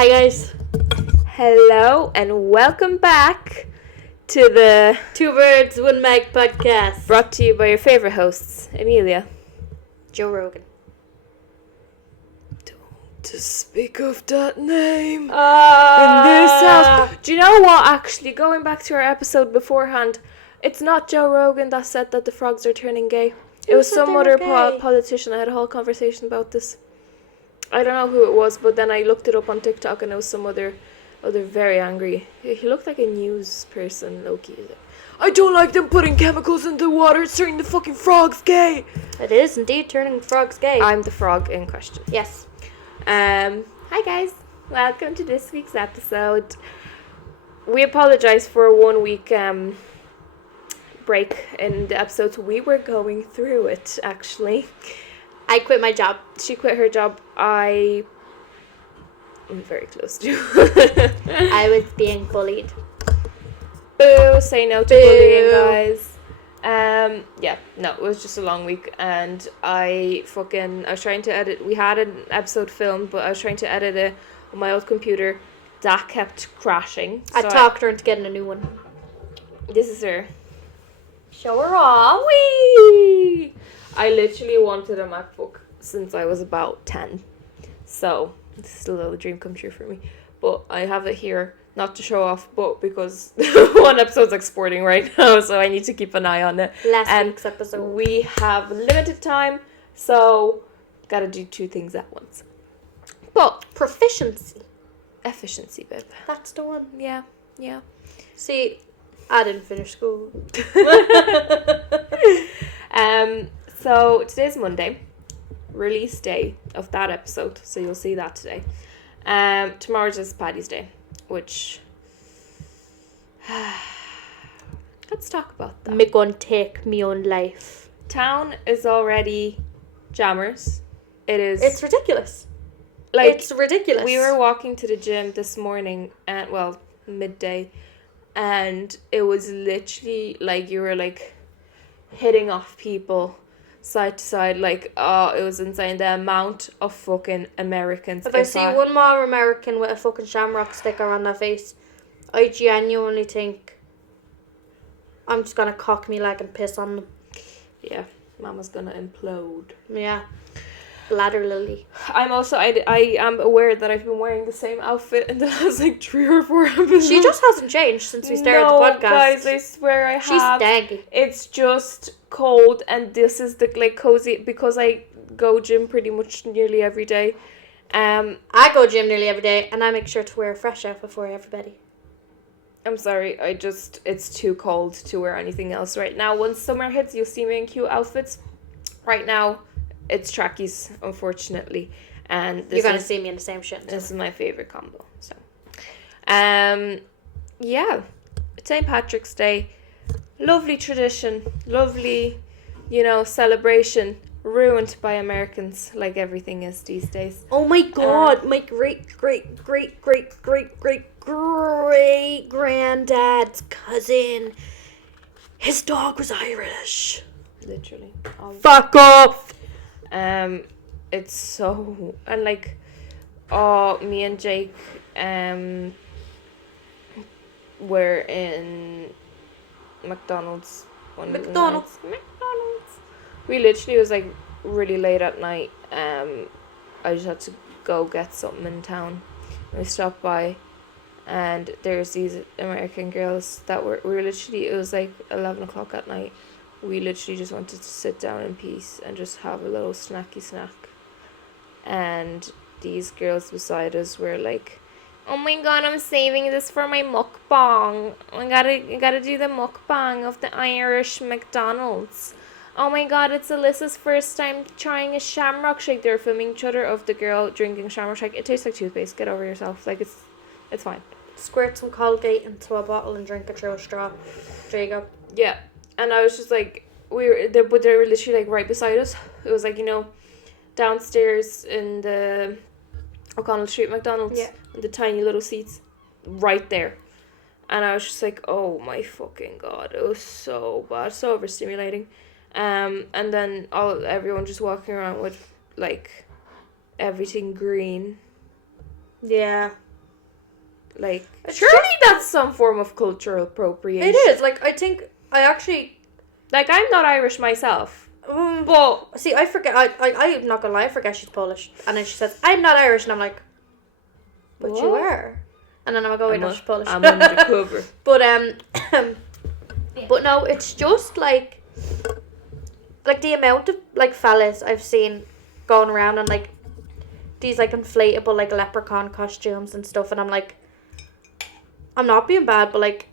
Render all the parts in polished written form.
Hi guys. Hello and welcome back to the Two Birds, One Mic podcast. brought to you by your favorite hosts, Amelia. Joe Rogan. To speak of that name in this house. Do you know what, actually, going back to our episode beforehand, it's not Joe Rogan that said that the frogs are turning gay. It was some other politician. I had a whole conversation about this. I don't know who it was, but then I looked it up on TikTok and it was some other very angry. He looked like a news person, Loki. I don't like them putting chemicals in the water. It's turning the fucking frogs gay. It is indeed turning frogs gay. I'm the frog in question. Yes. Hi guys. Welcome to this week's episode. We apologize for a 1 week break in the episodes. We were going through it, actually. I quit my job. She quit her job. I'm very close to. I was being bullied. Boo! Say no to bullying, guys. It was just a long week, and I was trying to edit. We had an episode filmed, but I was trying to edit it on my old computer. That kept crashing. I talked her into getting a new one. This is her. Show her off. Whee! I literally wanted a MacBook since I was about 10. So, this is a little dream come true for me. But I have it here, not to show off, but because one episode's exporting right now, so I need to keep an eye on it. Last week's episode. We have limited time, so gotta do two things at once. But proficiency. Efficiency, babe. That's the one. Yeah. See, I didn't finish school. So today's Monday, release day of that episode, so you'll see that today. Tomorrow's just Paddy's Day, which let's talk about that. Me gonna take me own life. Town is already jammers. It's ridiculous. It's ridiculous. We were walking to the gym this morning at midday, and it was literally like you were like hitting off people side to side, it was insane, the amount of fucking Americans. If I see one more American with a fucking Shamrocks sticker on their face, I genuinely think I'm just gonna cock me leg and piss on them. Yeah, Mama's gonna implode. Yeah, bladder lily. I'm also, I am aware that I've been wearing the same outfit in the last 3 or 4 episodes. She just hasn't changed since we started the podcast. Guys, I swear I have. She's daggy. It's just cold, and this is the cozy, because I go gym pretty much nearly every day. I go gym nearly every day, and I make sure to wear a fresh outfit for everybody. I'm sorry, it's too cold to wear anything else right now. Once summer hits, you'll see me in cute outfits. Right now, it's trackies, unfortunately, and you're gonna see me in the same shit. This is my favorite combo. So, St. Patrick's Day, lovely tradition, lovely, celebration, ruined by Americans, like everything is these days. Oh my god, my great granddad's cousin, his dog was Irish. Literally. Fuck off. It's so, and me and Jake were in McDonald's. McDonald's. We literally was really late at night. I just had to go get something in town. We stopped by, and there's these American girls that we were literally, it was 11 o'clock at night. We literally just wanted to sit down in peace and just have a little snacky snack. And these girls beside us were like, oh my god, I'm saving this for my mukbang. I gotta do the mukbang of the Irish McDonald's. Oh my god, it's Alyssa's first time trying a Shamrock shake. They were filming each other of the girl drinking Shamrock shake. It tastes like toothpaste. Get over yourself. It's fine. Squirt some Colgate into a bottle and drink it through a straw. There you go. Yeah. And I was just we were there, but they were literally right beside us. It was downstairs in the O'Connell Street McDonald's. Yeah. The tiny little seats right there. And I was just oh my fucking god, it was so bad, so overstimulating. And then everyone just walking around with everything green. Yeah. Like, It's surely that's some form of cultural appropriation. It is. Like, I think I actually... Like, I'm not Irish myself. But... See, I forget... I'm not gonna lie, I forget she's Polish. And then she says, I'm not Irish. And I'm like, but what? you are. And then I'm like, oh, wait, no, she's Polish. I'm undercover. But, but no, it's just, like the amount of, like, fellas I've seen going around and, like, these, like, inflatable, like, leprechaun costumes and stuff. And I'm like, I'm not being bad, but, like,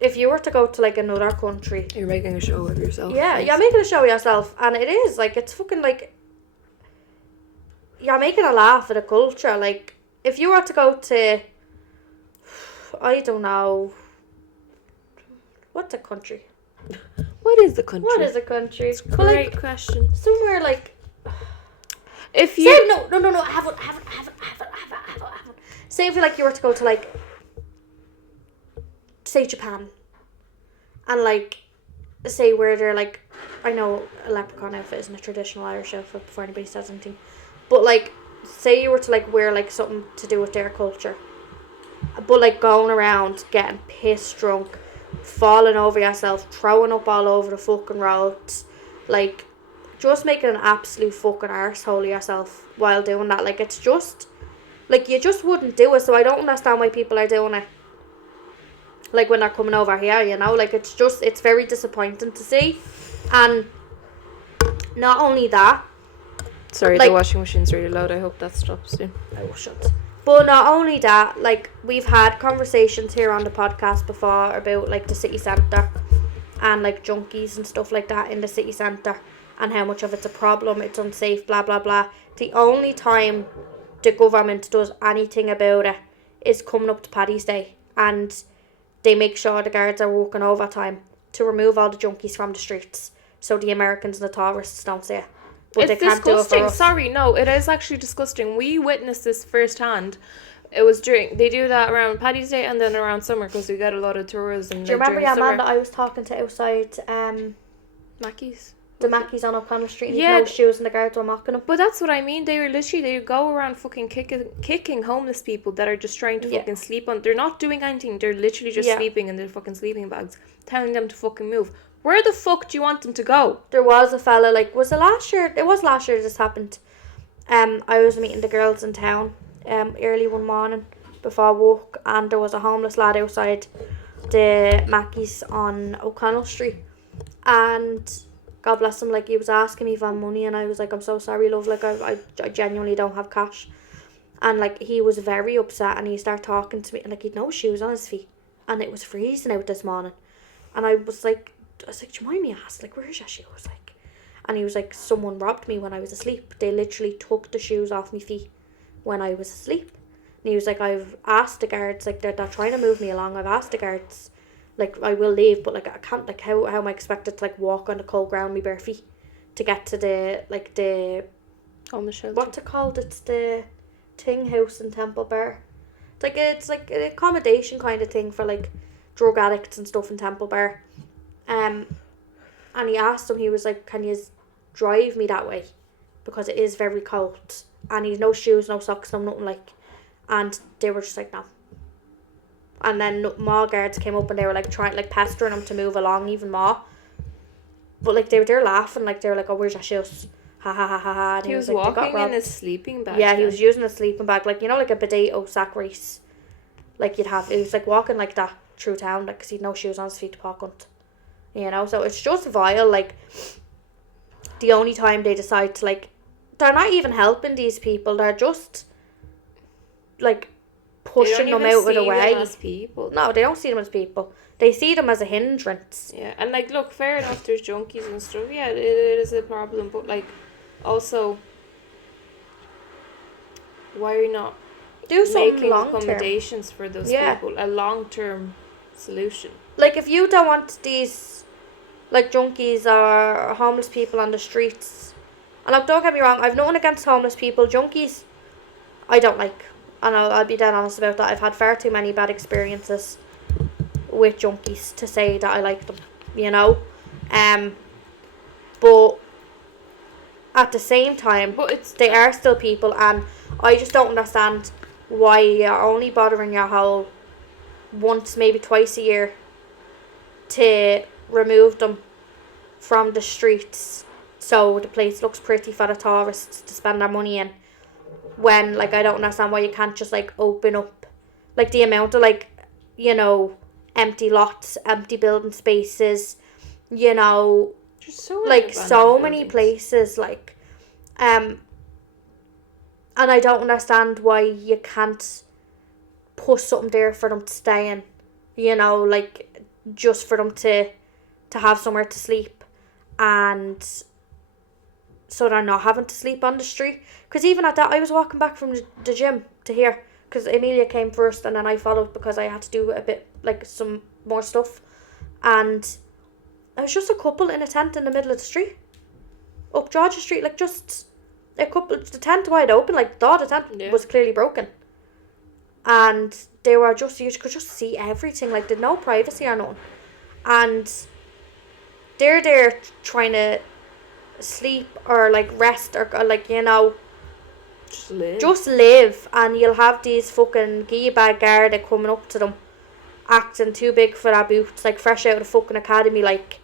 if you were to go to, like, another country... You're making a show of yourself. Yeah, you're making a show of yourself. And it is, like, it's fucking, like... You're making a laugh at a culture. Like, if you were to go to... I don't know... What's a country? What is the country? What is a country? It's a great question. Somewhere, like... If you... Say, no. I haven't. Say if you were to go to, like... Say Japan. And, like... Say where they're, like... I know a leprechaun outfit isn't a traditional Irish outfit before anybody says anything. But, like... Say you were to, like, wear, like, something to do with their culture. But, like, going around, getting pissed drunk, falling over yourself, throwing up all over the fucking roads. Like, just making an absolute fucking arsehole of yourself while doing that. Like, it's just... Like, you just wouldn't do it, so I don't understand why people are doing it. Like, when they're coming over here, you know? Like, it's just... It's very disappointing to see. And not only that... Sorry, like, the washing machine's really loud. I hope that stops soon. Oh, shut. But not only that, like, we've had conversations here on the podcast before about, like, the city centre and, like, junkies and stuff like that in the city centre and how much of it's a problem, it's unsafe, blah, blah, blah. The only time the government does anything about it is coming up to Paddy's Day, and they make sure the guards are working overtime to remove all the junkies from the streets so the Americans and the tourists don't see it. But It's they can't disgusting. do it for us. Sorry, no, it is actually disgusting. We witnessed this firsthand. It was they do that around Paddy's Day and then around summer because we get a lot of tourism. Do you remember your man that I was talking to outside Mackey's? the Mackey's on O'Connell Street and Yeah. no shoes and the guards were mocking him? But that's what I mean. They would go around fucking kicking homeless people that are just trying to fucking sleep on. They're not doing anything. They're literally just sleeping in their fucking sleeping bags, telling them to fucking move. Where the fuck do you want them to go? There was a fella, like, was it last year? It was last year this happened. I was meeting the girls in town early one morning before work, and there was a homeless lad outside the Mackey's on O'Connell Street, and God bless him, like, he was asking me for money, and I was like, I'm so sorry, love, like, I genuinely don't have cash. And, like, he was very upset, and he started talking to me, and, like, he'd no shoes on his feet, and it was freezing out this morning, and I was like, do you mind me asking, like, where's your shoes, like? And he was like, someone robbed me when I was asleep. They literally took the shoes off my feet when I was asleep. And he was like, I've asked the guards, like, they're trying to move me along. I've asked the guards, like, I will leave, but, like, I can't, like, how am I expected to, like, walk on the cold ground with bare feet to get to the, like, the... Homeless shelter. What's it called? It's the Ting House in Temple Bar. It's like an accommodation kind of thing for, like, drug addicts and stuff in Temple Bar. And he asked him, he was like, can you drive me that way? Because it is very cold. And he's no shoes, no socks, no nothing, like. And they were just like, no. And then more guards came up and they were like trying, like, pestering him to move along even more. But, like, they were laughing, like, they were like, oh, where's your shoes? Ha ha ha ha ha. And he was like, walking in his sleeping bag. Yeah, he was using a sleeping bag, like, you know, like a potato sack race. Like, you'd have, he was like walking like that through town, like, because he'd no shoes on his feet to park hunt. You know, so it's just vile. Like, the only time they decide to, like, they're not even helping these people, they're just, like, pushing them out of the way. As people. No, they don't see them as people. They see them as a hindrance. Yeah, and, like, look, fair enough, there's junkies and stuff. Yeah, it is a problem, but, like, also, why are you not do something making long-term accommodations for those people? A long-term solution. Like, if you don't want these, like, junkies or homeless people on the streets, and, like, don't get me wrong, I've nothing against homeless people. Junkies, I don't like, and I'll be dead honest about that. I've had far too many bad experiences with junkies to say that I like them, you know. But at the same time, they are still people, and I just don't understand why you're only bothering your hole once, maybe twice a year, to remove them from the streets so the place looks pretty for the tourists to spend their money in. When, like, I don't understand why you can't just, like, open up, like, the amount of, like, you know, empty lots, empty building spaces, you know, There's so many like, so abandoned many buildings. places, like, and I don't understand why you can't put something there for them to stay in, you know, like, just for them to have somewhere to sleep, and so they're not having to sleep on the street. Because even at that, I was walking back from the gym to here, because Amelia came first and then I followed because I had to do a bit, like, some more stuff, and it was just a couple in a tent in the middle of the street, up Georgia Street, like, just a couple, the tent wide open, like, the tent was clearly broken, and they were just, you could just see everything, like, there's no privacy or nothing, and they're there trying to sleep or, like, rest or, like, you know, just live, and you'll have these fucking gee bag Garda coming up to them acting too big for their boots, like fresh out of the fucking academy, like,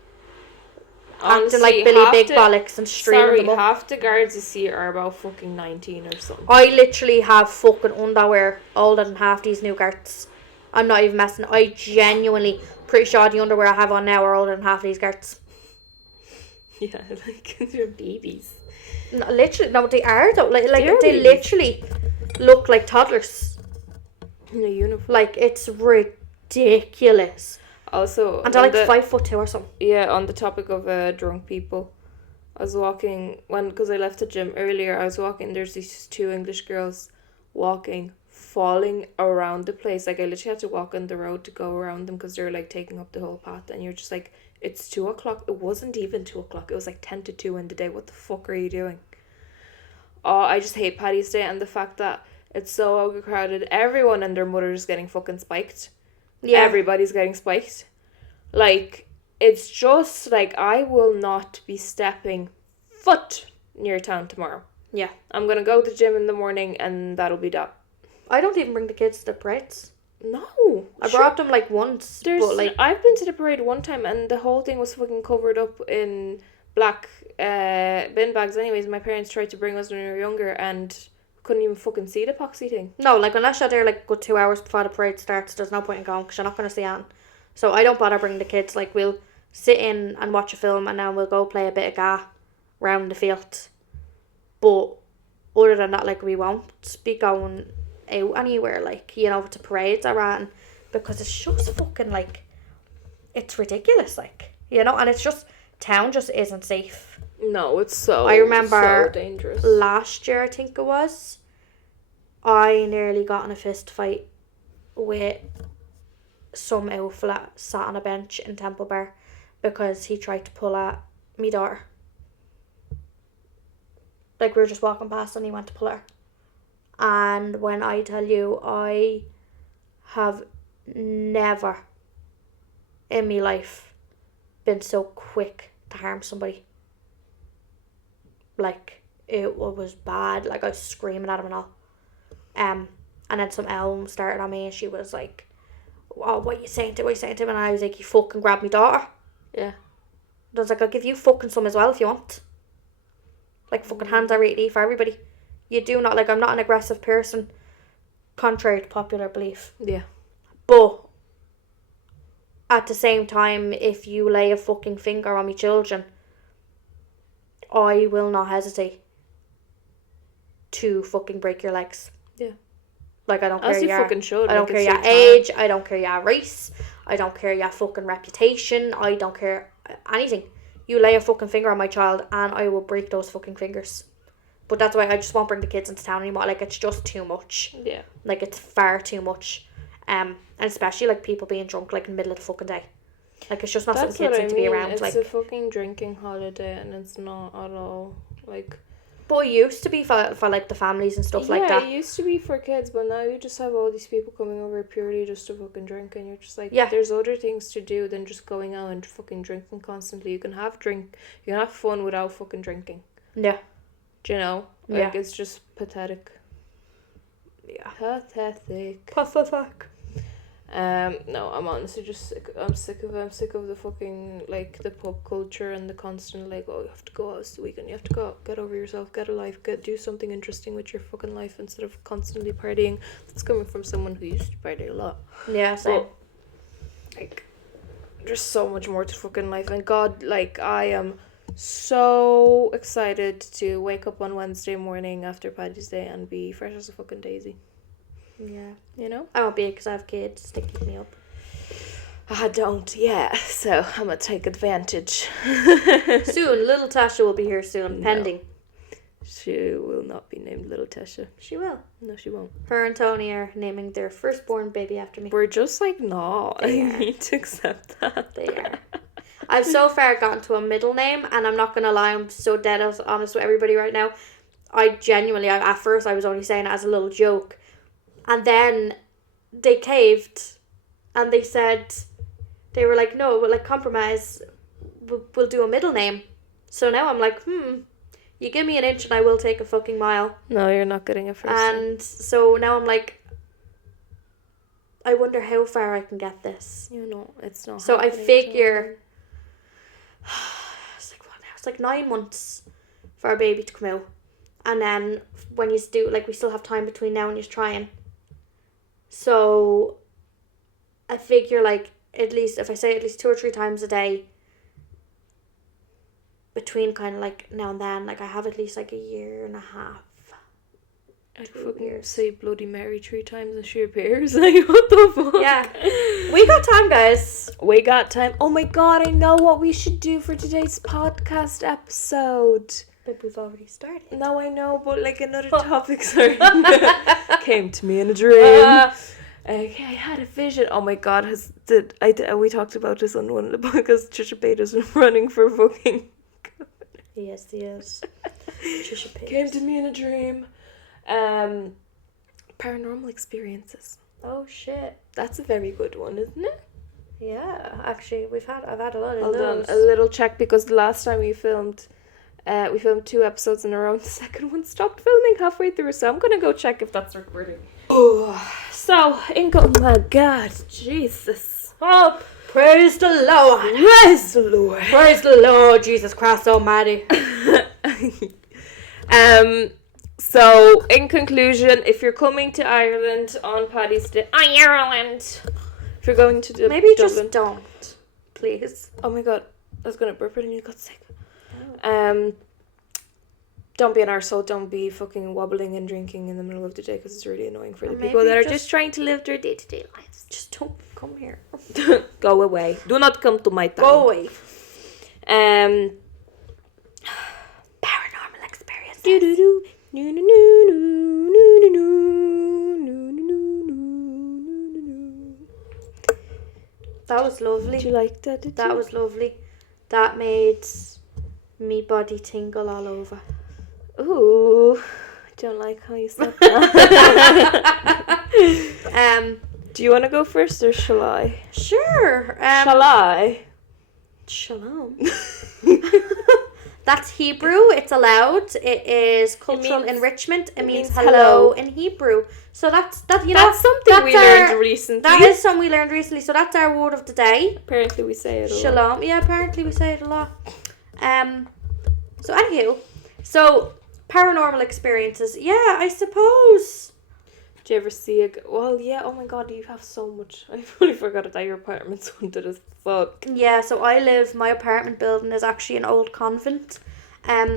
Honestly, acting like Billy Big Bollocks and streaming them up. Half the guards you see are about fucking 19 or something. I literally have fucking underwear older than half these new guards. I'm not even messing. I genuinely pretty sure the underwear I have on now are older than half these guards. Yeah, like, they're babies. No, literally, no, they are though. Like They're they babies. literally look like toddlers. In a uniform. Like, it's ridiculous. Also, and they're like 5'2" or something. Yeah, on the topic of drunk people, I was walking because I left the gym earlier. I was walking. There's these two English girls walking, falling around the place. Like, I literally had to walk on the road to go around them because they're, like, taking up the whole path. And you're just like, it's 2:00. It wasn't even 2:00. It was like 10 to 2 in the day. What the fuck are you doing? Oh, I just hate Paddy's Day and the fact that it's so overcrowded. Everyone and their mother is getting fucking spiked. Yeah. Everybody's getting spiked. Like, it's just, like, I will not be stepping foot near town tomorrow. Yeah. I'm going to go to the gym in the morning and that'll be that. I don't even bring the kids to the parades. No. I brought them, like, once. But, like, I've been to the parade one time and the whole thing was fucking covered up in black bin bags anyways. My parents tried to bring us when we were younger and couldn't even fucking see the poxy thing. No, like, unless you're there, like, good 2 hours before the parade starts, there's no point in going because you're not going to see Anne. So I don't bother bringing the kids. Like, we'll sit in and watch a film and then we'll go play a bit of gaff round the field. But other than that, like, we won't be going out anywhere, like, you know, to parades or anything, because it's just fucking, like, it's ridiculous, like, you know, and it's just, town just isn't safe. No, it's so dangerous. Last year, I think it was, I nearly got in a fist fight with some old fella sat on a bench in Temple Bar because he tried to pull at me daughter. Like, we were just walking past and he went to pull her. And when I tell you, I have never in my life been so quick to harm somebody. Like, it was bad. Like, I was screaming at him and all. And then some elm started on me and she was like, oh, what are you saying to him? And I was like, you fucking grabbed my daughter. Yeah. I was like, I'll give you fucking some as well if you want. Like, fucking hands are really for everybody. You do not, like, I'm not an aggressive person, contrary to popular belief. Yeah. But at the same time, if you lay a fucking finger on me children, I will not hesitate to fucking break your legs. Yeah. Like, I don't care your... fucking should. I don't care your age, I don't care your race, I don't care your fucking reputation, I don't care anything. You lay a fucking finger on my child and I will break those fucking fingers. But that's why I just won't bring the kids into town anymore. Like, it's just too much. Yeah. Like, it's far too much. And especially, like, people being drunk, like, in the middle of the fucking day. Like, it's just not something kids need to be around. It's like, a fucking drinking holiday and it's not at all, like... But it used to be for like, the families and stuff like that. Yeah, it used to be for kids, but now you just have all these people coming over purely just to fucking drink, and you're just like, there's other things to do than just going out and fucking drinking constantly. You can have fun without fucking drinking. Yeah. Do you know? Like, it's just pathetic. Yeah. Pathetic. Pathetic. No, I'm honestly just sick. I'm sick of the fucking, like, the pub culture and the constant, like, oh, you have to go out this weekend, you have to go out, get over yourself, get a life, do something interesting with your fucking life instead of constantly partying. That's coming from someone who used to party a lot. Yeah, same. But, like, there's so much more to fucking life, and God, like, I am so excited to wake up on Wednesday morning after Paddy's Day and be fresh as a fucking daisy. Yeah. You know? I won't be because I have kids to keep me up. I don't, yeah. So I'm gonna take advantage. Soon, little Tasha will be here soon, No. pending. She will not be named Little Tesha. She will. No, she won't. Her and Tony are naming their firstborn baby after me. We're just like, no. I They are. need to accept that. They are. I've so far gotten to a middle name, and I'm not gonna lie, I'm so dead honest with everybody right now. I genuinely, at first I was only saying it as a little joke. And then they caved and they said, they were like, no, we'll like compromise, we'll do a middle name. So now I'm like, you give me an inch and I will take a fucking mile. No, you're not getting a first name. And so now I'm like, I wonder how far I can get this. You know, it's not. So I happening figure, it's like, what now? It's like 9 months for our baby to come out. And then when you do, like, we still have time between now and you're trying. So I figure, like, at least, if I say at least 2 or 3 times a day, between kind of like now and then, like, I have at least like a year and a half. I'd 2 fucking years. say Bloody Mary 3 times and she appears. Like, what the fuck? Yeah. We got time, guys. We got time. Oh my god, I know what we should do for today's podcast episode. But we've already started. No, I know, but like another topic, sorry, came to me in a dream. Okay, I had a vision. Oh my god, we talked about this on one of the podcasts. Trisha Paytas is running for fucking. Yes, he is. Trisha Paytas. Came to me in a dream. Paranormal experiences. Oh shit. That's a very good one, isn't it? Yeah, actually, I've had a lot of Hold on, those. a little check because the last time we filmed 2 episodes in a row and the second one stopped filming halfway through, so I'm gonna go check if that's recording. Oh, so, oh my god, Jesus. Oh, praise the Lord. Praise the Lord. Praise the Lord, Jesus Christ almighty. So, in conclusion, if you're coming to Ireland on Paddy's Day, Ireland, if you're going to Maybe Dublin, just don't, please. oh my god, I was gonna burp it and you got sick. Don't be an arsehole, don't be fucking wobbling and drinking in the middle of the day because it's really annoying for the Or people that are maybe just trying to live their day-to-day lives. Just don't come here. Go away. Do not come to my town. Go away. Paranormal Experience. Do-do-do. That was lovely. Did you like that? Did That you? was lovely. That made me body tingle all over. Ooh, I don't like how you said that. Do you want to go first or shall I? Sure. Shall I? Shalom. That's Hebrew. It's allowed. It is cultural means- enrichment. It means hello. hello in Hebrew. So that's that. You know, That's something we learned recently. That is something we learned recently. So that's our word of the day. Apparently we say it a lot. Shalom. Yeah, apparently we say it a lot. So anywho, so paranormal experiences. Yeah, I suppose. Did you ever see well, yeah, oh my god, you have so much. I fully forgot that your apartment's haunted as fuck. Yeah, so my apartment building is actually an old convent.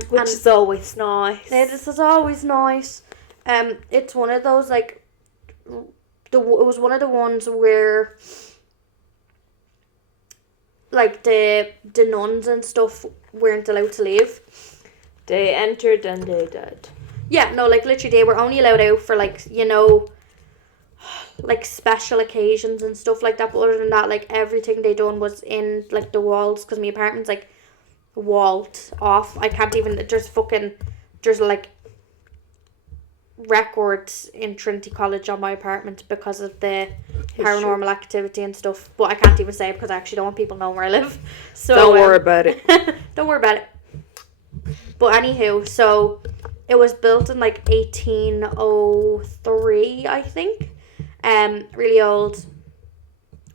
Which is always nice. This is always nice. It's one of those, like, it was one of the ones where, like, the nuns and stuff weren't allowed to leave. They entered and they died. Yeah, no, like, literally, they were only allowed out for, like, you know, like, special occasions and stuff like that. But other than that, like, everything they done was in, like, the walls, because my apartment's, like, walled off. I can't even, there's, like, records in Trinity College on my apartment because of the paranormal activity and stuff. But I can't even say it because I actually don't want people knowing where I live. So Don't worry about it. don't worry about it. But anywho, so it was built in like 1803, I think. Really old.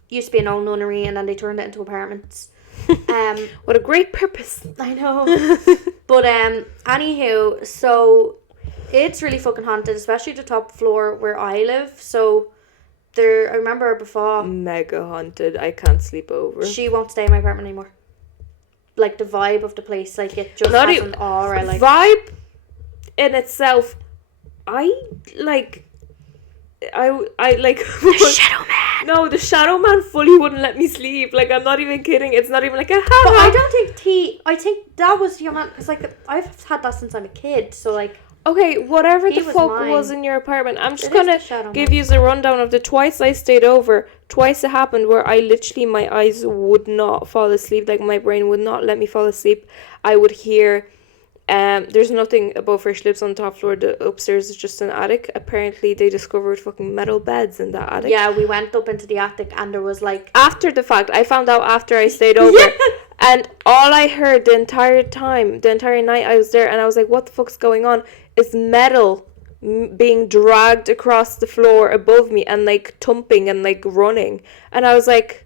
Used to be an old nunnery, and then they turned it into apartments. What a great purpose. I know. But anywho, so it's really fucking haunted, especially the top floor where I live. So I remember before, Mega haunted. I can't sleep over. she won't stay in my apartment anymore. Like the vibe of the place, like it just Not has even- an aura. Like Vibe in itself, I like. I like. the Shadow Man. No, the Shadow Man fully wouldn't let me sleep. Like, I'm not even kidding. It's not even like a But I don't think I think that was your man, because like I've had that since I'm a kid. So like Okay, whatever He the was fuck mine. was in your apartment. I'm just It is gonna the Shadow give Man. you the rundown of the twice I stayed over. Twice it happened where I literally, my eyes would not fall asleep. Like, my brain would not let me fall asleep. I would hear, there's nothing above where she lives on the top floor. The upstairs is just an attic. Apparently, they discovered fucking metal beds in that attic. yeah, we went up into the attic and there was like After the fact, I found out after I stayed over. Yeah. And all I heard the entire time, the entire night I was there, and I was like, what the fuck's going on? Is metal being dragged across the floor above me and like thumping and like running. And I was like,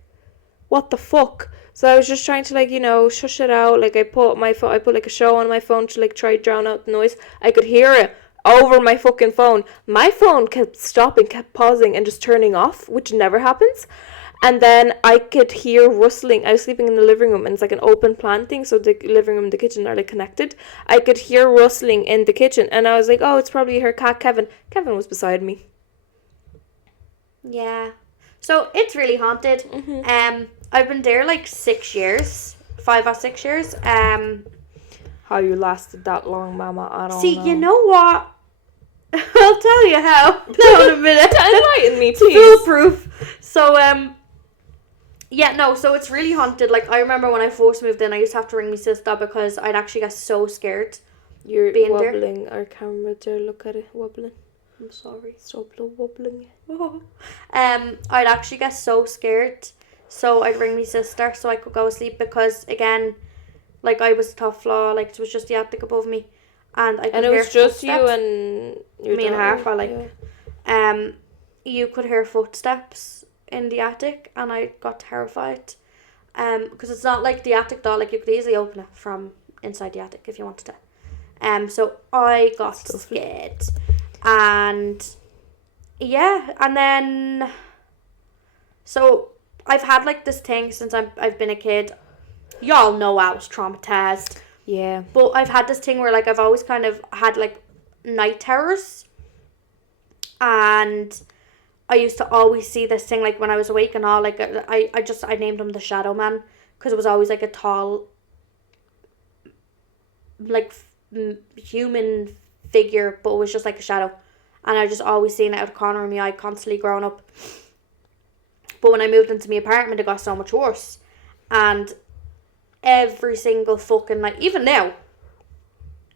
what the fuck? So I was just trying to like, shush it out. Like, I put like a show on my phone to like try drown out the noise. I could hear it over my fucking phone. My phone kept stopping, kept pausing and just turning off, which never happens. And then I could hear rustling. I was sleeping in the living room, and it's like an open plan thing, so the living room and the kitchen are like connected. I could hear rustling in the kitchen, and I was like, oh, it's probably her cat Kevin. Kevin was beside me. yeah. So it's really haunted. Mm-hmm. I've been there like 6 years, 5 or 6 years. How you lasted that long, Mama, I don't See, know. you know what? I'll tell you how. No, in a minute. Enlighten me, please. Foolproof. So yeah, no, so it's really haunted. Like, I remember when I first moved in, I used to have to ring my sister because I'd actually get so scared. You're being there. wobbling our camera there. Look at it wobbling. I'm sorry. Stop wobbling. I'd actually get so scared. So I'd ring my sister so I could go to sleep because, again, like, I was top floor. Like, it was just the attic above me. And I could And it hear was just you footsteps. and your Me and daughter. Harper, like, you could hear footsteps in the attic, and I got terrified. Because it's not like the attic door, like, you could easily open it from inside the attic if you wanted to. So I got scared. And yeah, and then so I've had like this thing since I've been a kid. Y'all know I was traumatized. Yeah. But I've had this thing where like I've always kind of had like night terrors. And I used to always see this thing like when I was awake and all, like I named him the Shadow Man because it was always like a tall like human figure, but it was just like a shadow, and I just always seen it out of the corner of my eye constantly growing up. But when I moved into my apartment, it got so much worse, and every single fucking night, even now,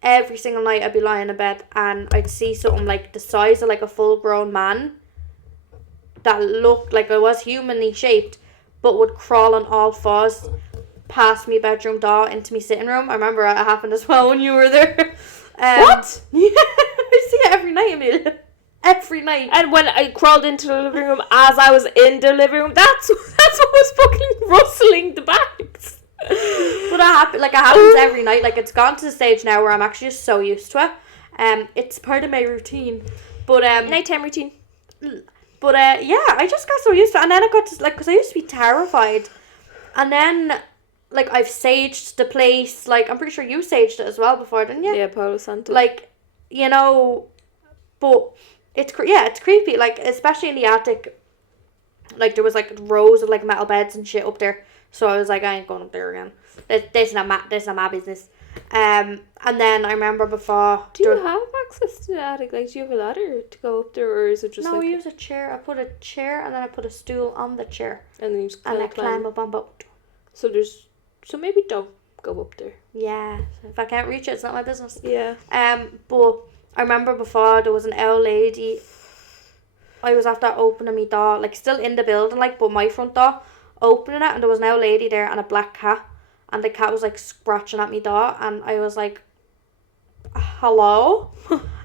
every single night I'd be lying in bed and I'd see something like the size of like a full grown man that looked like it was humanly shaped but would crawl on all fours past my bedroom door into my sitting room. I remember it happened as well when you were there. What? Yeah, I see it every night, Amelia. Every night. And when I crawled into the living room as I was in the living room, that's what was fucking rustling the bags. But it happens every night. Like, it's gone to the stage now where I'm actually just so used to it. It's part of my routine. But Nighttime routine. But yeah, I just got so used to it. And then I got to, like, because I used to be terrified. And then, like, I've saged the place. Like, I'm pretty sure you saged it as well before, didn't you? Yeah, Palo Santo. Like, you know, but it's creepy. Like, especially in the attic. Like, there was, like, rows of, like, metal beds and shit up there. So I was like, I ain't going up there again. This is not my business. And then I remember before... Do you have access to the attic? Like, do you have a ladder to go up there, or is it just No, like... I use a chair. I put a chair and then I put a stool on the chair. And then you just And I climb. climb up on both. So maybe don't go up there. Yeah. If I can't reach it, it's not my business. Yeah. But I remember before there was an old lady. I was after opening my door, like still in the building, like, but my front door, opening it, and there was an old lady there and a black cat, and the cat was like scratching at my door, and I was like, hello?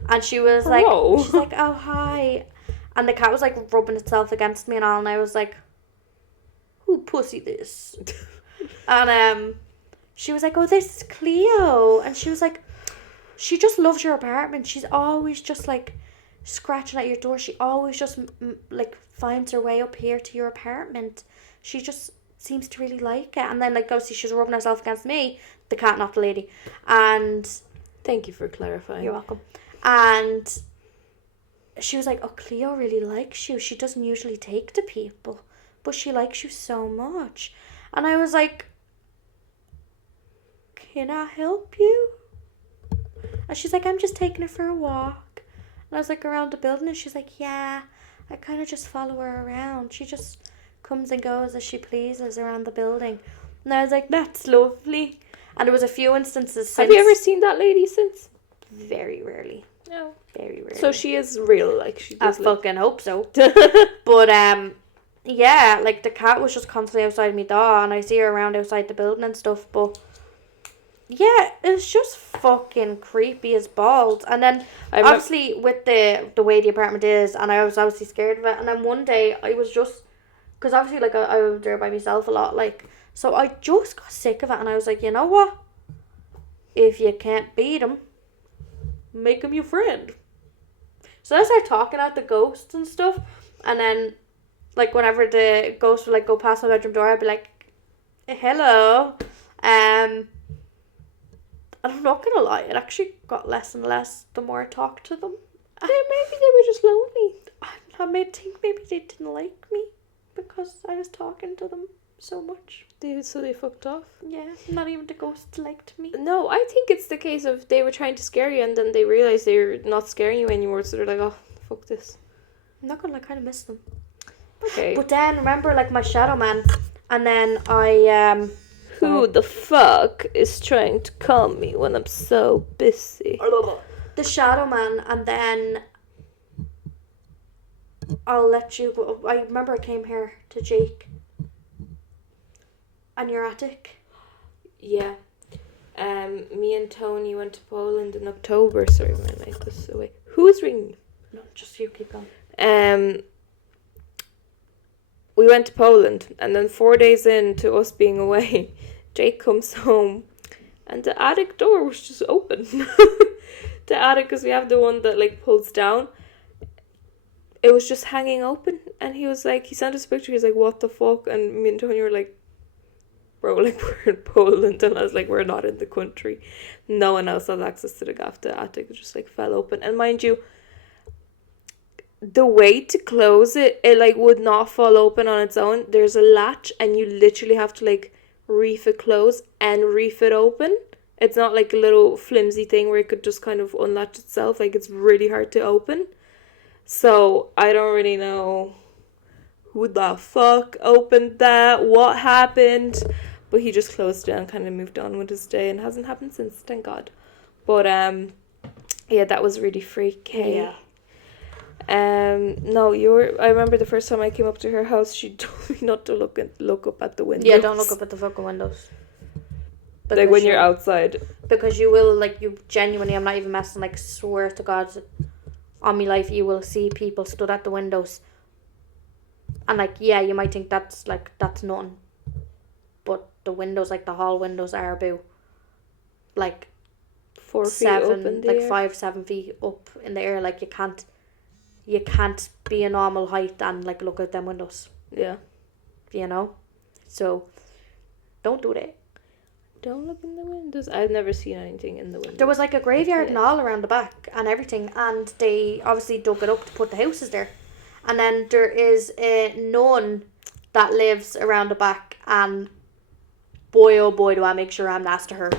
And she was Hello? like, she's like, oh, hi. And the cat was like rubbing itself against me and all, and I was like, who pussy this? And she was like, oh, this is Cleo. And she was like, she just loves your apartment. She's always just like scratching at your door. She always just like finds her way up here to your apartment. She just seems to really like it. And then like obviously she's rubbing herself against me, the cat, not the lady. And Thank you for clarifying. you're welcome. And she was like, oh, Cleo really likes you. She doesn't usually take to people, but she likes you so much. And I was like, can I help you? And she's like, I'm just taking her for a walk. And I was like, around the building? And she's like, yeah, I kind of just follow her around. She just comes and goes as she pleases around the building. And I was like, that's lovely. And there was a few instances since. Have you ever seen that lady since? Very rarely. No. Very rarely. So she is real, like she I does. fucking hope so. But yeah, like the cat was just constantly outside my door, and I see her around outside the building and stuff. But yeah, it's just fucking creepy as balls. And then obviously with the way the apartment is, and I was obviously scared of it. And then one day I was just, because obviously like I was there by myself a lot, like, so I just got sick of it, and I was like, you know what? If you can't beat him, make him your friend. So I started talking out the ghosts and stuff, and then like whenever the ghost would like go past my bedroom door, I'd be like, hello. And I'm not gonna lie, it actually got less and less the more I talked to them. Maybe they were just lonely. I may think maybe they didn't like me because I was talking to them so much. So they fucked off? Yeah, not even the ghosts liked me. No, I think it's the case of they were trying to scare you and then they realised they're not scaring you anymore, so they're like, oh, fuck this. I'm not gonna lie, I kind of miss them. Okay. But then, remember, like, my shadow man, and then I, Who the fuck is trying to call me when I'm so busy? the shadow man, and then I'll let you go. I remember I came here to Jake and your attic. Yeah. Me and Tony went to Poland in October. Sorry, my mic was away. Who is ringing? No, just you, keep going. We went to Poland, and then 4 days into us being away, Jake comes home, and the attic door was just open. The attic, because we have the one that like pulls down, it was just hanging open, and he was like, he sent us a picture, he's like, what the fuck? And me and Tony were like, bro, like, we're in Poland, and I was like, we're not in the country. No one else has access to the gaff. The attic just like fell open, and mind you, the way to close it like would not fall open on its own. There's a latch, and you literally have to like reef it close and reef it open. It's not like a little flimsy thing where it could just kind of unlatch itself. Like, it's really hard to open. So I don't really know who the fuck opened that, what happened, but he just closed it and kind of moved on with his day, and hasn't happened since, thank God. But yeah, that was really freaky. Yeah. No, I remember the first time I came up to her house, she told me not to look up at the windows. Yeah, don't look up at the fucking windows. Like when you're outside. Because you will, like, you genuinely, I'm not even messing, like, swear to God, on my life, you will see people stood at the windows. And, like, yeah, you might think that's nothing. But the windows, like, the hall windows are about, like, 4 feet up in the air. 5-7 feet up in the air. Like, you can't be a normal height and, like, look out them windows. Yeah. You know? So, don't do that. Don't look in the windows. I've never seen anything in the windows. There was like a graveyard and all around the back and everything, and they obviously dug it up to put the houses there. And then there is a nun that lives around the back, and boy oh boy do I make sure I'm nice to her.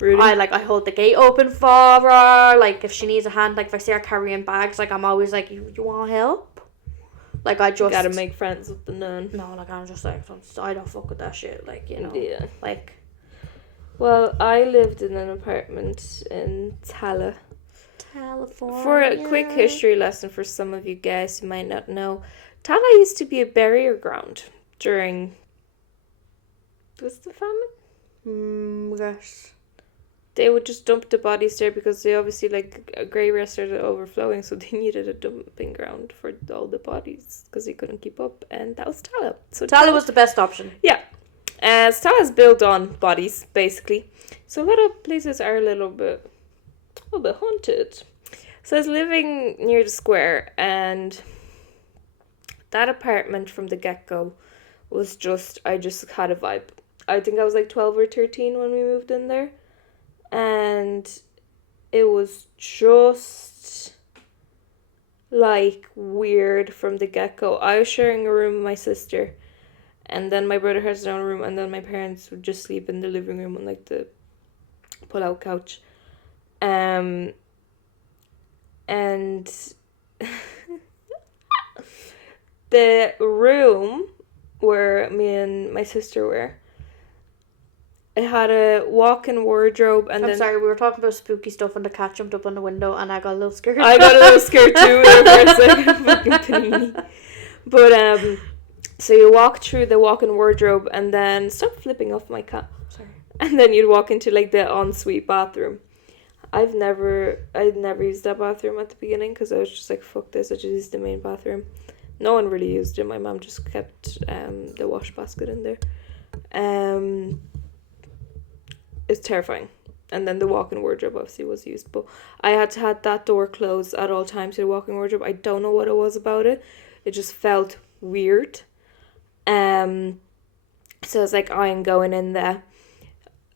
Really? I hold the gate open for her. Like, if she needs a hand, like if I see her carrying bags, like I'm always like, you want help? Like, I just you gotta make friends with the nun. No, like I'm just like, I don't fuck with that shit. Like, you know. Yeah. Like. Well, I lived in an apartment in California. For a quick history lesson for some of you guys who might not know, Tala used to be a burial ground during... Was the famine? Yes. they would just dump the bodies there because they obviously like graveyards started overflowing, so they needed a dumping ground for all the bodies because they couldn't keep up, and that was Tala. So Tala was the best option. Yeah. Tala's built on bodies basically, so a lot of places are a little bit haunted. So I was living near the square, and that apartment from the get-go was I just had a vibe. I think I was like 12 or 13 when we moved in there, and it was just like weird from the get-go. I was sharing a room with my sister, and then my brother has his own room, and then my parents would just sleep in the living room on like the pull-out couch. And the room where me and my sister were, it had a walk-in wardrobe, and I'm sorry, we were talking about spooky stuff, and the cat jumped up on the window, and I got a little scared. I got a little scared too there for a second. Fucking panini. But so you walk through the walk-in wardrobe, and then stop flipping off my cat. Sorry. And then you'd walk into like the ensuite bathroom. I'd never used that bathroom at the beginning because I was just like, fuck this, I just used the main bathroom. No one really used it. My mom just kept the wash basket in there. It's terrifying. And then the walk-in wardrobe obviously was used, but I had to have that door closed at all times to the walk-in wardrobe. I don't know what it was about it. It just felt weird. So I was like, I am going in there.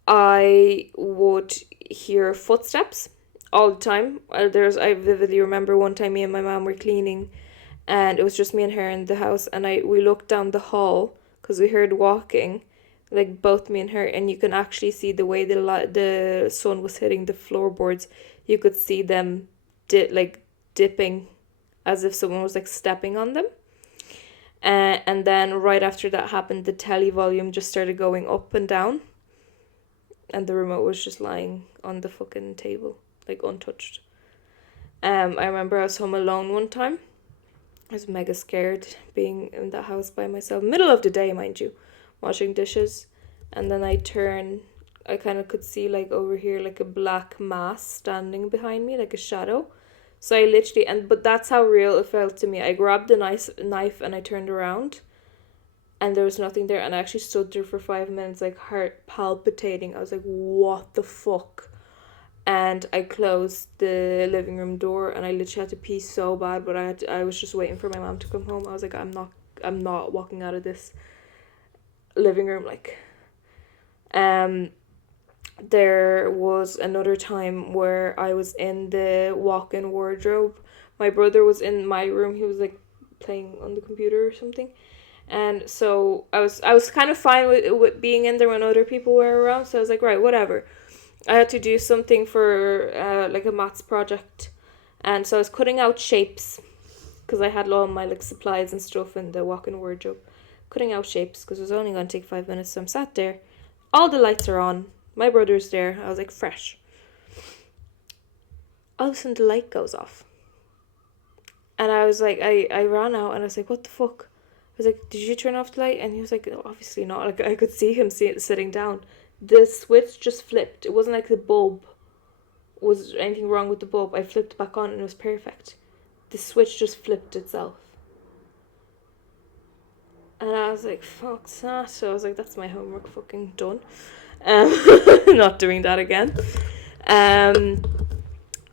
I would hear footsteps all the time. I vividly remember one time me and my mom were cleaning, and it was just me and her in the house, and we looked down the hall because we heard walking, like both me and her, and you can actually see the way the sun was hitting the floorboards. You could see them dipping as if someone was like stepping on them. And then right after that happened, the telly volume just started going up and down, and the remote was just lying on the fucking table, like untouched. I remember I was home alone one time. I was mega scared being in that house by myself, middle of the day, mind you, washing dishes, and then I kind of could see like over here like a black mass standing behind me, like a shadow. So I literally, but that's how real it felt to me. I grabbed a knife and I turned around, and there was nothing there, and I actually stood there for 5 minutes, like heart palpitating. I was like, what the fuck? And I closed the living room door, and I literally had to pee so bad, but I was just waiting for my mom to come home. I was like, I'm not walking out of this living room. Like, there was another time where I was in the walk-in wardrobe. My brother was in my room. He was like playing on the computer or something, and so I was kind of fine with being in there when other people were around. So I was like, right, whatever. I had to do something for like a maths project, and so I was cutting out shapes because I had all my like supplies and stuff in the walk-in wardrobe, cutting out shapes because it was only going to take 5 minutes. So I'm sat there, all the lights are on, my brother's there. I was like, fresh. All of a sudden the light goes off, and I was like, I ran out, and I was like, what the fuck? I was like, did you turn off the light? And he was like, no, obviously not. Like, I could see him sitting down. The switch just flipped. It wasn't like the bulb was anything wrong with the bulb. I flipped back on and it was perfect. The switch just flipped itself. And I was like, fuck's that. So I was like, that's my homework fucking done. Not doing that again.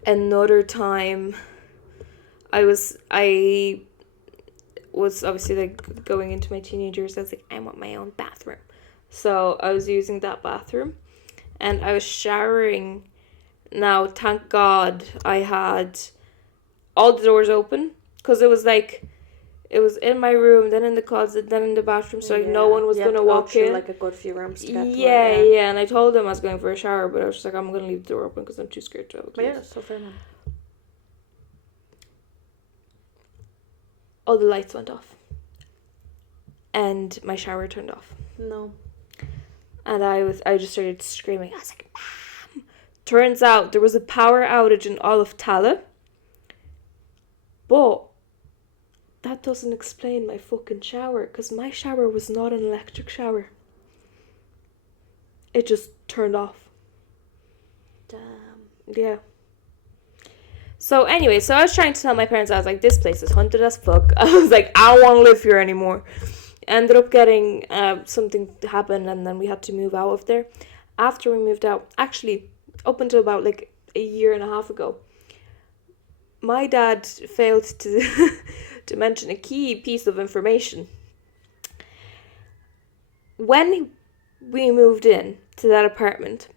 Another time I was obviously like going into my teenage years. I was like, I want my own bathroom. So I was using that bathroom, and I was showering. Now, thank God I had all the doors open, because it was in my room, then in the closet, then in the bathroom, so like no one was going to walk in. Like a good few rooms to get to yeah, and I told them I was going for a shower, but I was just like, I'm going to leave the door open because I'm too scared to. Yeah, that's so fair, man. All the lights went off, and my shower turned off. No. And I just started screaming. I was like, Mom! Turns out there was a power outage in all of Tala. But that doesn't explain my fucking shower, because my shower was not an electric shower. It just turned off. Damn. Yeah. So anyway, so I was trying to tell my parents, I was like, this place is haunted as fuck. I was like, I don't want to live here anymore. Ended up getting something to happen, and then we had to move out of there. After we moved out, actually, up until about like a year and a half ago, my dad failed to to mention a key piece of information. When we moved in to that apartment,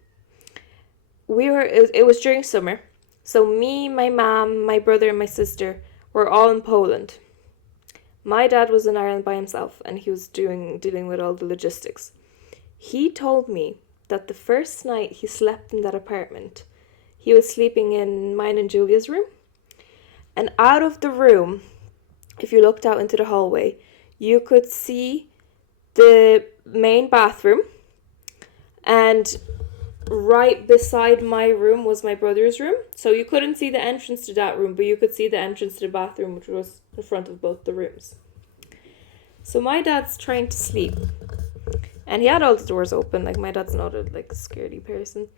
it was during summer. So me, my mom, my brother, and my sister were all in Poland. My dad was in Ireland by himself, and he was dealing with all the logistics. He told me that the first night he slept in that apartment, he was sleeping in mine and Julia's room. And out of the room, if you looked out into the hallway, you could see the main bathroom, and right beside my room was my brother's room. So you couldn't see the entrance to that room, but you could see the entrance to the bathroom, which was in front of both the rooms. So my dad's trying to sleep, and he had all the doors open. Like, my dad's not a scaredy person.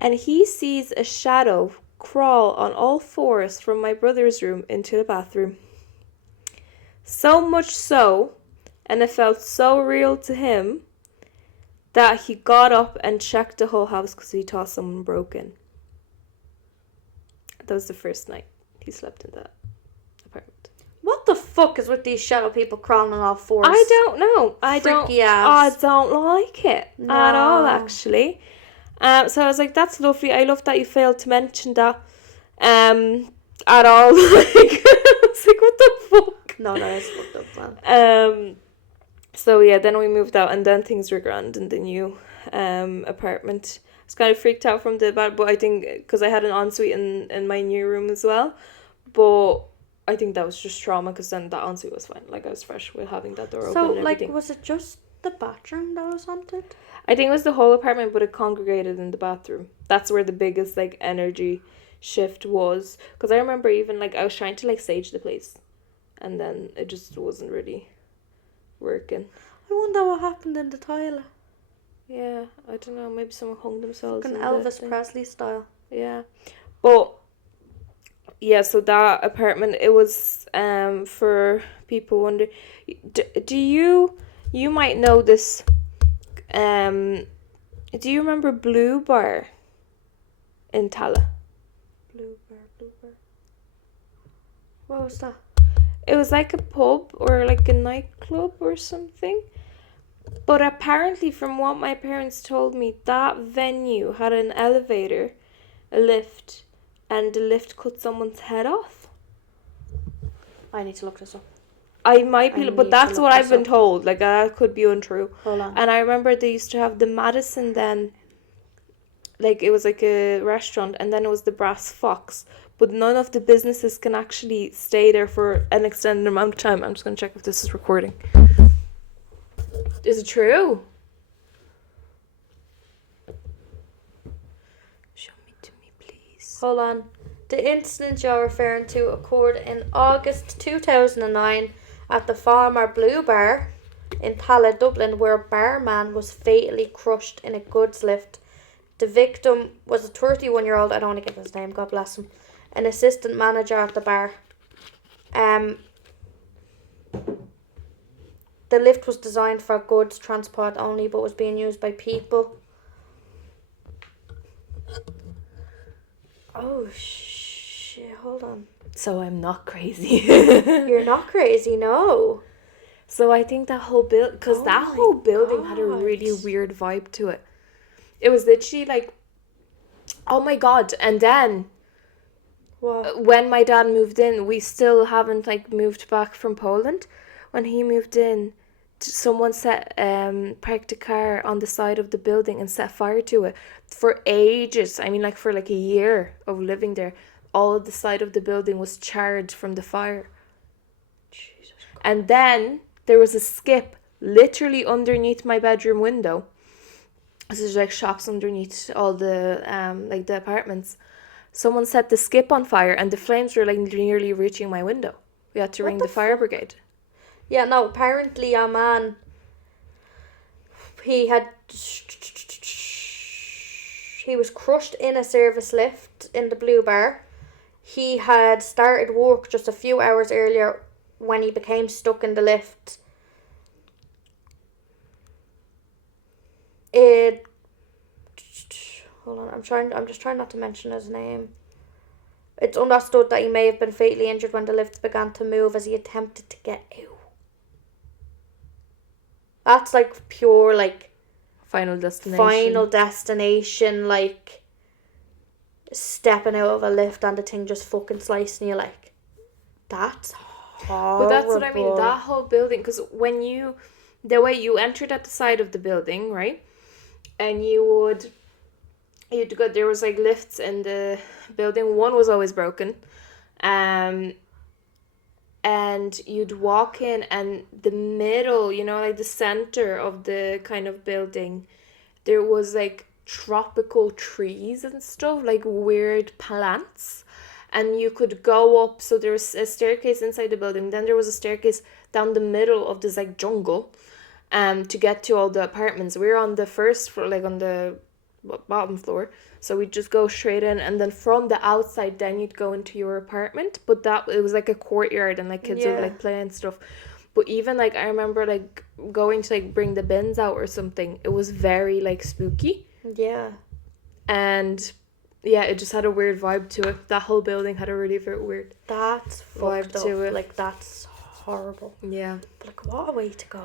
And he sees a shadow crawl on all fours from my brother's room into the bathroom. So much so, and it felt so real to him, that he got up and checked the whole house because he thought someone broke in. That was the first night he slept in that apartment. What the fuck is with these shadow people crawling on all fours? I don't know. Freaky ass. I don't like it at all, actually. So I was like, that's lovely. I love that you failed to mention that at all. I was like, what the fuck? No, that is fucked up, man. So yeah, then we moved out, and then things were grand in the new apartment. I was kind of freaked out from the bad, but I think because I had an ensuite in my new room as well. But I think that was just trauma, because then that ensuite was fine. Like, I was fresh with having that door open and everything. So, was it just the bathroom that was haunted? I think it was the whole apartment, but it congregated in the bathroom. That's where the biggest energy shift was. Because I remember even I was trying to sage the place, and then it just wasn't really working. I wonder what happened in the toilet. Yeah, I don't know. Maybe someone hung themselves. Fucking Elvis Presley style. Yeah, but yeah. So that apartment, it was for people wonder. Do you might know this? Do you remember Blue Bar in Tala? Blue Bar. What was that? It was like a pub or a nightclub or something. But apparently, from what my parents told me, that venue had an elevator, a lift, and the lift cut someone's head off. I need to look this up. I might be, but that's what I've been told. That could be untrue. Hold on. And I remember they used to have the Madison then. It was a restaurant, and then it was the Brass Fox. But none of the businesses can actually stay there for an extended amount of time. I'm just going to check if this is recording. Is it true? Show me to me, please. Hold on. The incident you're referring to occurred in August 2009 at the former Blue Bar in Tala, Dublin, where a barman was fatally crushed in a goods lift. The victim was a 31-year-old, I don't want to give his name, God bless him, an assistant manager at the bar. The lift was designed for goods transport only, but was being used by people. Oh, shit, hold on. So I'm not crazy. You're not crazy, no. So I think that whole because that whole building had a really weird vibe to it. It was literally oh my God. And then when my dad moved in, we still haven't moved back from Poland. When he moved in, someone parked a car on the side of the building and set fire to it for ages. I mean, for a year of living there, all of the side of the building was charred from the fire. Jesus Christ. And then there was a skip literally underneath my bedroom window. So there's shops underneath all the the apartments. Someone set the skip on fire, and the flames were nearly reaching my window. We had to ring the fire brigade. Yeah, no, apparently a man, he was crushed in a service lift in the Blue Bar. He had started work just a few hours earlier when he became stuck in the lift. Hold on, I'm just trying not to mention his name. It's understood that he may have been fatally injured when the lifts began to move as he attempted to get out. That's like pure like Final destination. Final destination, like stepping out of a lift and the thing just fucking slicing you, like that's horrible. But that's what I mean, that whole building, because the way you entered at the side of the building, right, and you'd go, there was like lifts in the building. One was always broken, and you'd walk in, and the middle, like the center of the kind of building, there was like tropical trees and stuff, like weird plants, and you could go up. So there was a staircase inside the building, then there was a staircase down the middle of this like jungle to get to all the apartments. We were on the first floor, like on the bottom floor, so we'd just go straight in, and then from the outside then you'd go into your apartment. But it was like a courtyard, and like kids would like play and stuff. But even like I remember like going to like bring the bins out or something, it was very like spooky. Yeah. And yeah, it just had a weird vibe to it. That whole building had a really weird That's vibe fucked up. to it. Like that's horrible. Yeah. But like what a way to go.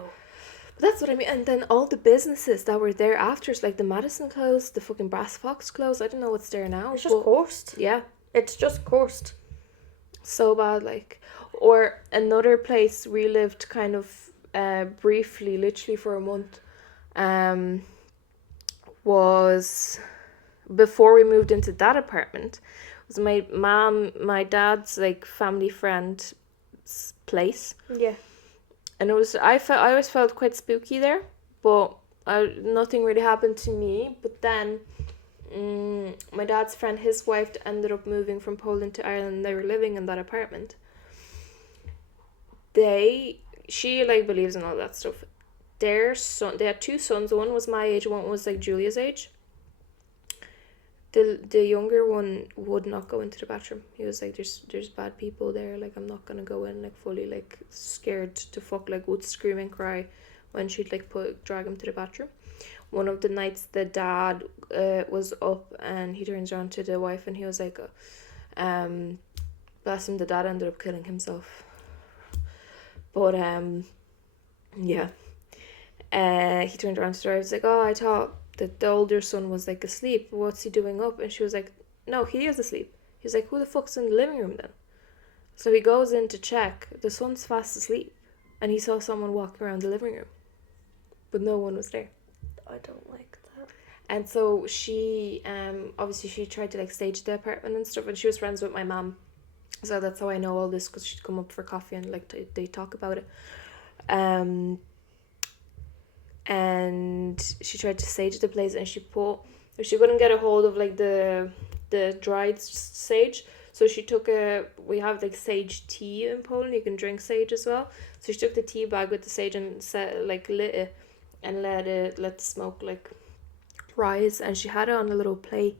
But that's what I mean. And then all the businesses that were there after, like the Madison closed, the fucking Brass Fox closed. I don't know what's there now. It's just cursed. Yeah. It's just cursed. So bad, like. Or another place we lived kind of briefly, literally for a month, was before we moved into that apartment, was my dad's like family friend's place. Yeah. And it was, I always felt quite spooky there, but nothing really happened to me. But then my dad's friend, his wife ended up moving from Poland to Ireland, and they were living in that apartment. She like believes in all that stuff. Their son, they had two sons. One was my age, one was like Julia's age. The younger one would not go into the bathroom. He was like, there's bad people there, like I'm not gonna go in, like fully like scared to fuck, like would scream and cry when she'd like drag him to the bathroom. One of the nights the dad was up, and he turns around to the wife and he was like, bless him, the dad ended up killing himself. But yeah. He turned around to her, I was like, oh, I thought that the older son was like asleep. What's he doing up? And she was like, no, he is asleep. He's like, who the fuck's in the living room then? So he goes in to check. The son's fast asleep, and he saw someone walking around the living room, but no one was there. I don't like that. And so she obviously she tried to like stage the apartment and stuff, and she was friends with my mom, so that's how I know all this, because she'd come up for coffee and like they talk about it. And she tried to sage the place, and she couldn't get a hold of like the dried sage, so she took we have like sage tea in Poland, you can drink sage as well, so she took the tea bag with the sage and lit it and let the smoke like rise, and she had it on a little plate.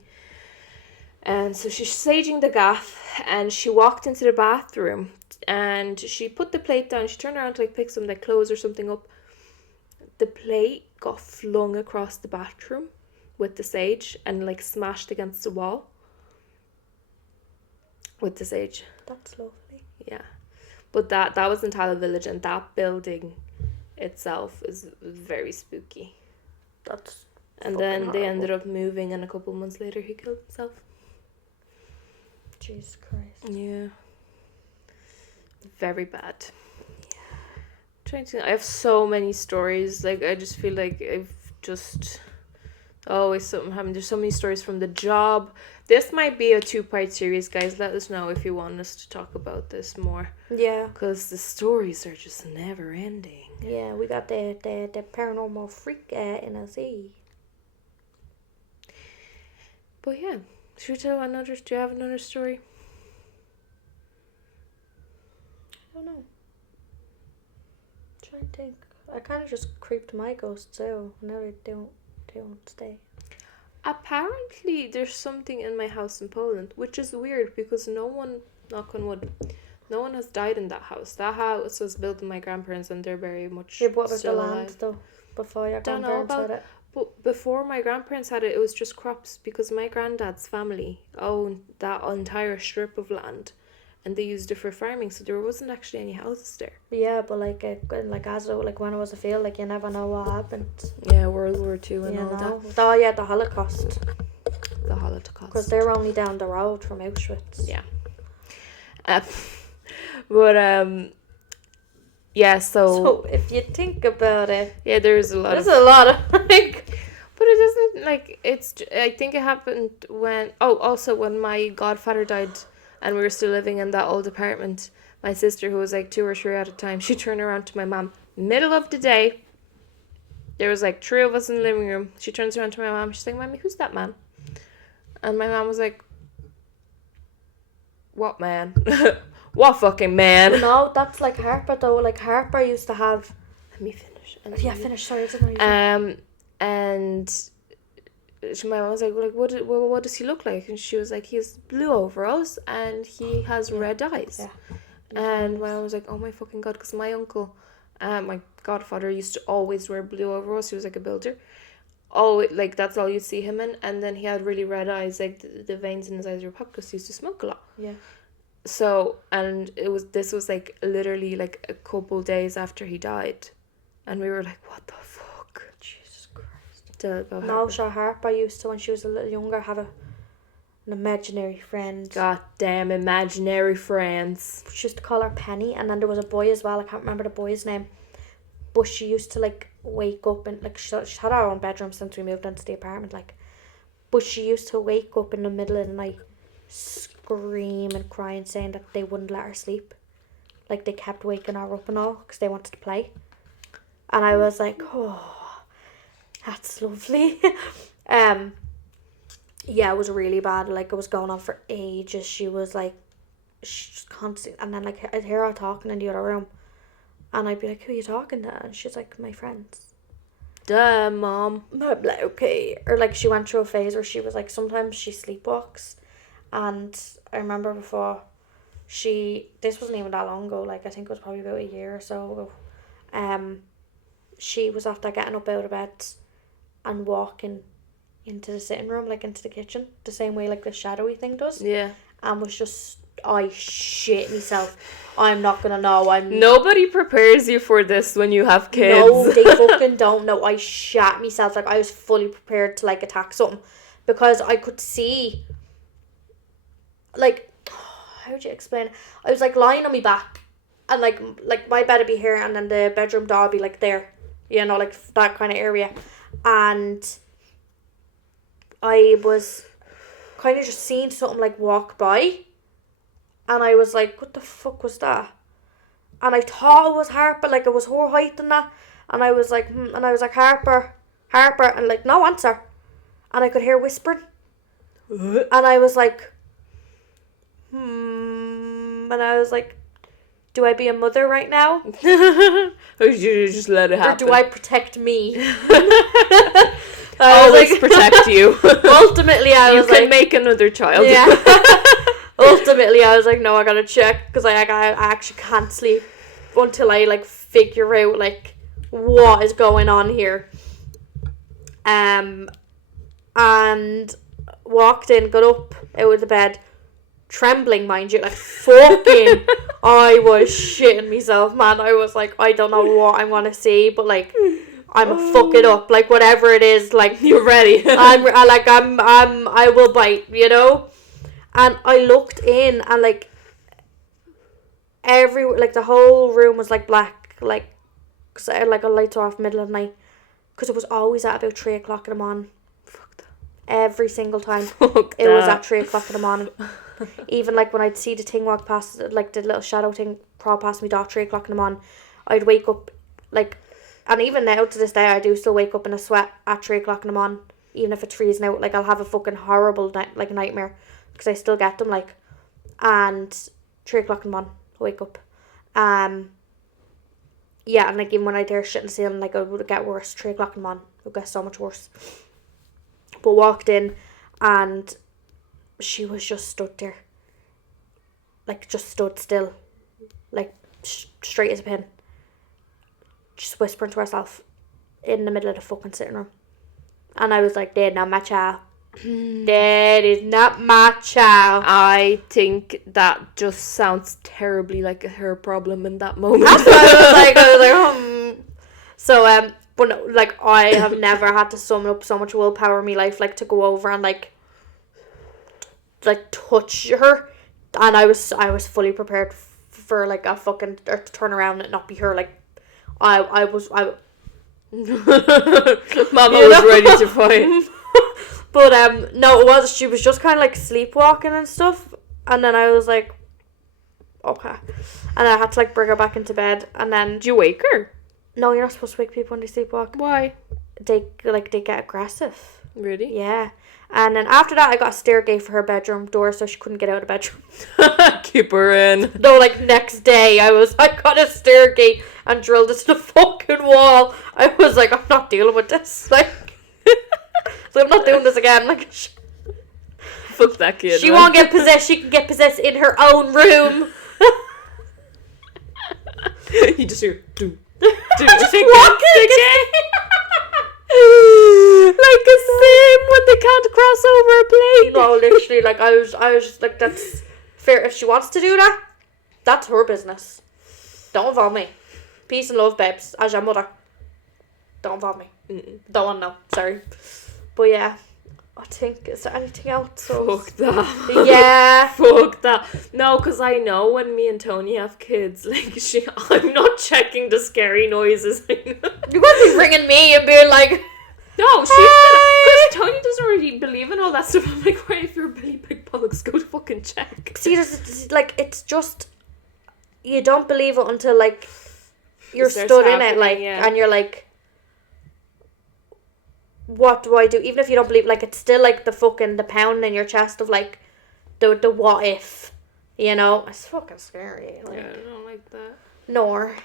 And so she's saging the gaff, and she walked into the bathroom, and she put the plate down. She turned around to like pick some like clothes or something up. The plate got flung across the bathroom with the sage and like smashed against the wall with the sage. That's lovely. Yeah. But that was in Tala Village, and that building itself is very spooky. And then horrible. They ended up moving, and a couple months later he killed himself. Jesus Christ. Yeah. Very bad. I have so many stories. Like I just feel like I've just always something happening. There's so many stories from the job. This might be a 2-part series, guys. Let us know if you want us to talk about this more. Yeah. Because the stories are just never ending. Yeah, we got the paranormal freak in us. But yeah, should we tell another? Do you have another story? I don't know. Try to think. I kind of just creeped my ghosts out. Now they don't stay. Apparently, there's something in my house in Poland, which is weird because no one, knock on wood, no one has died in that house. That house was built by my grandparents and they're very much Yeah, what about the still land alive. though? Before your Don't know grandparents about, had it. but before my grandparents had it, it was just crops because my granddad's family owned that entire strip of land, and they used it for farming, so there wasn't actually any houses there. Yeah, but like as though like when it was a field, like you never know what happened. Yeah, World War II and You all know. Oh yeah, the Holocaust. that. The Holocaust. Because they're only down the road from Auschwitz. Yeah. But yeah. So if you think about it, Yeah, there's a lot there's a lot of like. But it doesn't, like, I think it happened when, also when my godfather died and we were still living in that old apartment, my sister, who was like 2 or 3 at a time, she turned around to my mom, middle of the day, there was like 3 of us in the living room, she turns around to my mom, she's like, Mommy, who's that man? And my mom was like, what man? What fucking man? No, that's like Harper though. Like Harper used to have. Let me finish. Yeah, finish. Sorry, it's not And my mom was like, what does he look like? And she was like, he has blue overalls and he has red eyes. Yeah. And my mom was like, oh my fucking God, because my uncle, my godfather used to always wear blue overalls. He was like a builder. Oh, like that's all you'd see him in. And then he had really red eyes, like the veins in his eyes were popped because he used to smoke a lot. Yeah. So, and this was like literally like a couple days after he died. And we were like, what the fuck? Jesus Christ. Tell about No, Harper. sure, Harper used to, when she was a little younger, have an imaginary friend. Goddamn imaginary friends. She used to call her Penny, and then there was a boy as well. I can't remember the boy's name. But she used to like wake up and like she had her own bedroom since we moved into the apartment. Like, but she used to wake up in the middle of the night, scream and cry and saying that they wouldn't let her sleep. Like they kept waking her up and all because they wanted to play. And I was like, oh, that's lovely. Yeah, it was really bad. Like it was going on for ages. She was like, she just constant, and then like I'd hear her talking in the other room, and I'd be like, who are you talking to? And she's like, my friends. Duh, Mom. And I'd be like, okay. Or like she went through a phase where she was like, sometimes she sleepwalks, and I remember before this wasn't even that long ago. Like I think it was probably about a year or so ago. She was after getting up out of bed and walking into the sitting room, like into the kitchen, the same way like the shadowy thing does. Yeah. And was just, I shit myself. I'm not gonna know. Nobody prepares you for this when you have kids. No, they fucking don't know. I shat myself. Like I was fully prepared to like attack something because I could see. Like, how would you explain it? I was like lying on my back, and like my bed would be here, and then the bedroom door would be like there, you know, like that kind of area, and I was kind of just seeing something like walk by, and I was like, what the fuck was that? And I thought it was Harper, like it was her height and that, and I was like, and I was like, Harper, and like no answer, and I could hear whispering, and I was like, and I was like, do I be a mother right now? Or should you just let it happen? Or do I protect me? Always protect you. Ultimately, I was like, you can make another child. Yeah. Ultimately, I was like, no, I gotta check because I actually can't sleep until I like figure out like what is going on here. And walked in, got up out of the bed, trembling, mind you, like fucking. I was shitting myself, man. I was like, I don't know what I'm gonna see, but like, I'm fuck it up, like whatever it is, like You're ready. I will bite, you know. And I looked in, and like the whole room was like black, like cause I had like a lights off middle of the night, because it was always at about 3 o'clock in the morning. Fuck that. Every single time. Fuck it was that. at 3 o'clock in the morning. Even like when I'd see the thing walk past, like the little shadow thing crawl past me at 3 o'clock in the morning, I'd wake up like, and even now to this day I do still wake up in a sweat at 3 o'clock in the morning, even if it's freezing out. Like I'll have a fucking horrible nightmare because I still get them, like, and 3 o'clock in the morning I wake up, Yeah, and like even when I hear shit in the ceiling, like it would get worse. 3 o'clock in the morning, it would get so much worse. But walked in, and she was just stood there. Like, just stood still. Like, straight as a pin. Just whispering to herself in the middle of the fucking sitting room. And I was like, Dad, not my child. That is not my child. I think that just sounds terribly like her problem in that moment. That's what I was like, So, but no, like, I have never had to summon up so much willpower in my life, like, to go over and, like touch her. And I was fully prepared for, like, a fucking, or to turn around and not be her, like, I Mama was ready to fight. But, no, she was just kind of, like, sleepwalking and stuff. And then I was like, okay. And I had to, like, bring her back into bed. And then... Did you wake her? No, you're not supposed to wake people when they sleepwalk. Why? They get aggressive. Really? Yeah. And then after that, I got a stair gate for her bedroom door so she couldn't get out of the bedroom. Keep her in. No, like, next day, I got a stair gate and drilled it to the fucking wall. I was like, I'm not dealing with this. Like... So I'm not doing this again. Like, fuck that kid. She won't get possessed. She can get possessed in her own room. You just hear do. Just walking again. Like a sim when they can't cross over a plane. No, literally, like I was just like, that's fair. If she wants to do that, that's her business. Don't involve me. Peace and love, babes. As your mother. Don't involve me. Don't want to know. Sorry. But yeah, I think, is there anything else? Fuck that. Yeah. Fuck that. No, because I know when me and Tony have kids, like, I'm not checking the scary noises. I know. You won't be ringing me and being like... No, she's gonna... Because Tony doesn't really believe in all that stuff. I'm like, why, if you're Billy Big Bollocks, go to fucking check. See, like, it's just... You don't believe it until, like, you're stood in it, like, yeah. And you're like... What do I do? Even if you don't believe, like, it's still like the pound in your chest of like the what if, you know? It's fucking scary. Like, yeah, I don't like that. Nor.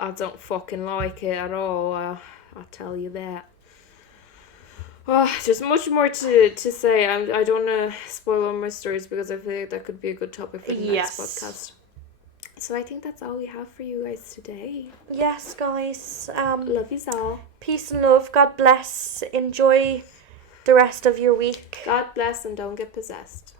I don't fucking like it at all. I'll tell you that. Oh, there's much more to say. I don't want to spoil all my stories because I feel like that could be a good topic for the next podcast. So I think that's all we have for you guys today. Yes, guys. Love you all. Peace and love. God bless. Enjoy the rest of your week. God bless and don't get possessed.